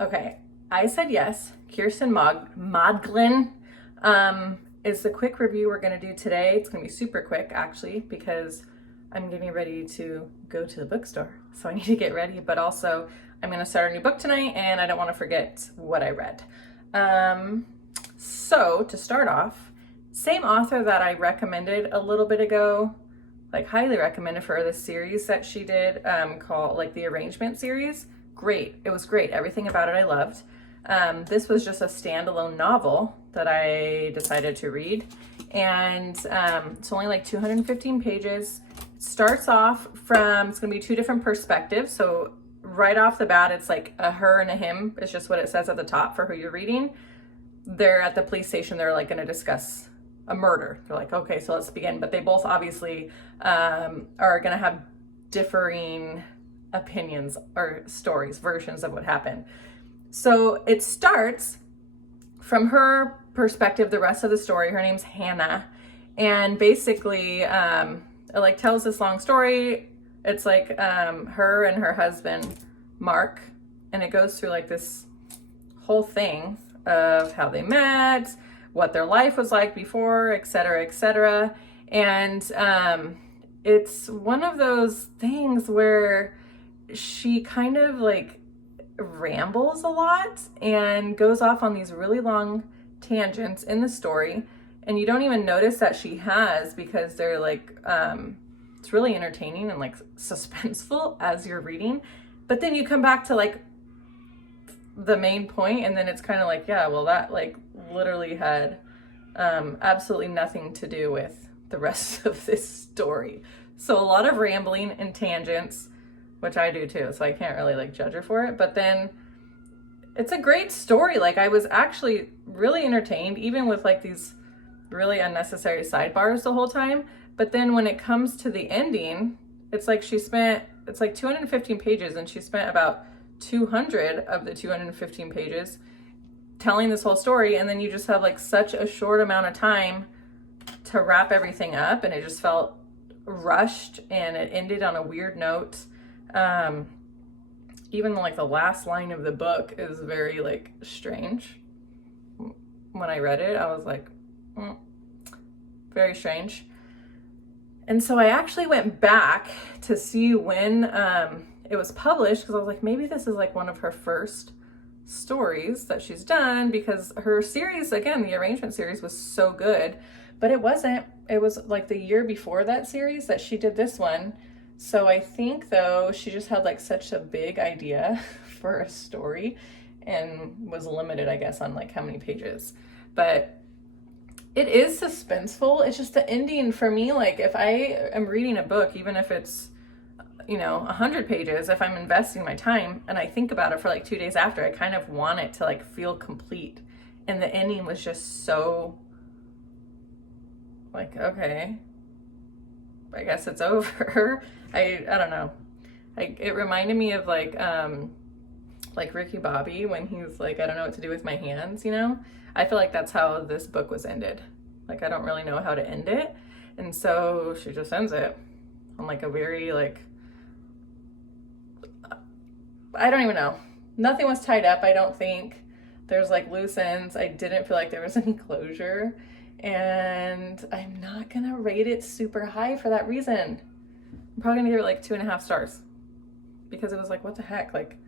Okay, I said yes. Kiersten Modglin is the quick review we're going to do today. It's going to be super quick, actually, because I'm getting ready to go to the bookstore. So I need to get ready, but also I'm going to start a new book tonight, and I don't want to forget what I read. So to start off, same author that I recommended a little bit ago, like highly recommended for this series that she did, called like the Arrangement series. Great. It was great. Everything about it I loved. This was just a standalone novel that I decided to read. And it's only like 215 pages. It starts off from, it's going to be two different perspectives. So right off the bat, it's like a her and a him. It's just what it says at the top for who you're reading. They're at the police station. They're like going to discuss a murder. They're like, okay, so let's begin. But they both obviously are going to have differing opinions or stories, versions of what happened. So it starts from her perspective, the rest of the story. Her name's Hannah. And basically, it like tells this long story. It's like her and her husband, Mark. And it goes through like this whole thing of how they met, what their life was like before, et cetera, et cetera. And it's one of those things where she kind of like rambles a lot and goes off on these really long tangents in the story, and you don't even notice that she has, because they're like it's really entertaining and like suspenseful as you're reading, but then you come back to like the main point, and then it's kind of like, yeah, well, that like literally had absolutely nothing to do with the rest of this story. So a lot of rambling and tangents, which I do too, so I can't really like judge her for it. But then it's a great story. Like, I was actually really entertained, even with like these really unnecessary sidebars the whole time. But then when it comes to the ending, it's like it's like 215 pages, and she spent about 200 of the 215 pages telling this whole story. And then you just have like such a short amount of time to wrap everything up, and it just felt rushed, and it ended on a weird note. Even like the last line of the book is very like strange. When I read it, I was like, very strange. And so I actually went back to see when it was published, because I was like, maybe this is like one of her first stories that she's done, because her series, again, the Arrangement series, was so good. But it wasn't. It was like the year before that series that she did this one. So I think, though, she just had like such a big idea for a story and was limited, I guess, on like how many pages. But it is suspenseful. It's just the ending for me. Like, if I am reading a book, even if it's, 100 pages, if I'm investing my time and I think about it for like 2 days after, I kind of want it to like feel complete. And the ending was just so like, okay, I guess it's over. I don't know. It reminded me of like Ricky Bobby when he's like, I don't know what to do with my hands, I feel like that's how this book was ended. Like, I don't really know how to end it. And so she just ends it on like a very like, I don't even know. Nothing was tied up, I don't think. There's like loose ends. I didn't feel like there was any closure. And I'm not gonna rate it super high for that reason. I'm probably gonna give it like 2.5 stars, because it was like, what the heck? Like,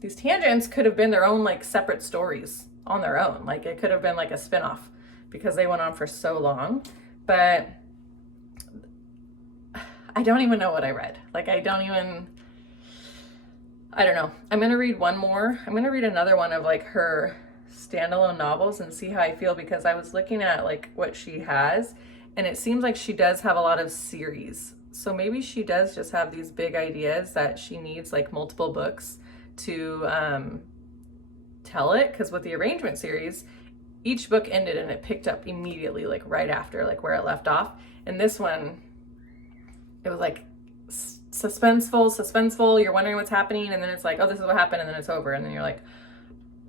these tangents could have been their own like separate stories on their own. Like, it could have been like a spinoff, because they went on for so long. But I don't even know what I read. Like, I don't know. I'm gonna read one more. I'm gonna read another one of like her standalone novels and see how I feel, because I was looking at like what she has, and it seems like she does have a lot of series. So maybe she does just have these big ideas that she needs like multiple books to tell it. Because with the Arrangement series, each book ended and it picked up immediately, like right after, like where it left off. And this one, it was like suspenseful. You're wondering what's happening, and then it's like, oh, this is what happened, and then it's over, and then you're like,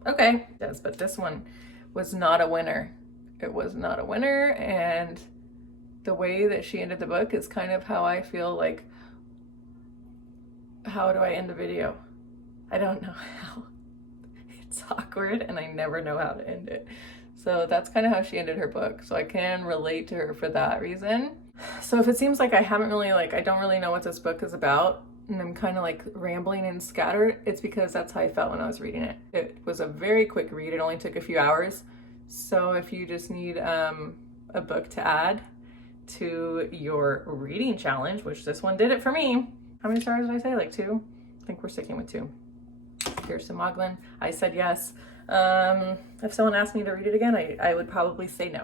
okay. Yes, but this one was not a winner. It was not a winner, and the way that she ended the book is kind of how I feel like, how do I end a video? I don't know how. It's awkward and I never know how to end it. So that's kind of how she ended her book. So I can relate to her for that reason. So if it seems like I haven't really, like, I don't really know what this book is about, and I'm kind of like rambling and scattered, it's because that's how I felt when I was reading it. It was a very quick read. It only took a few hours. So if you just need a book to add to your reading challenge, which this one did it for me. How many stars did I say? Like 2? I think we're sticking with 2. Kiersten Modglin. I said yes. If someone asked me to read it again, I would probably say no.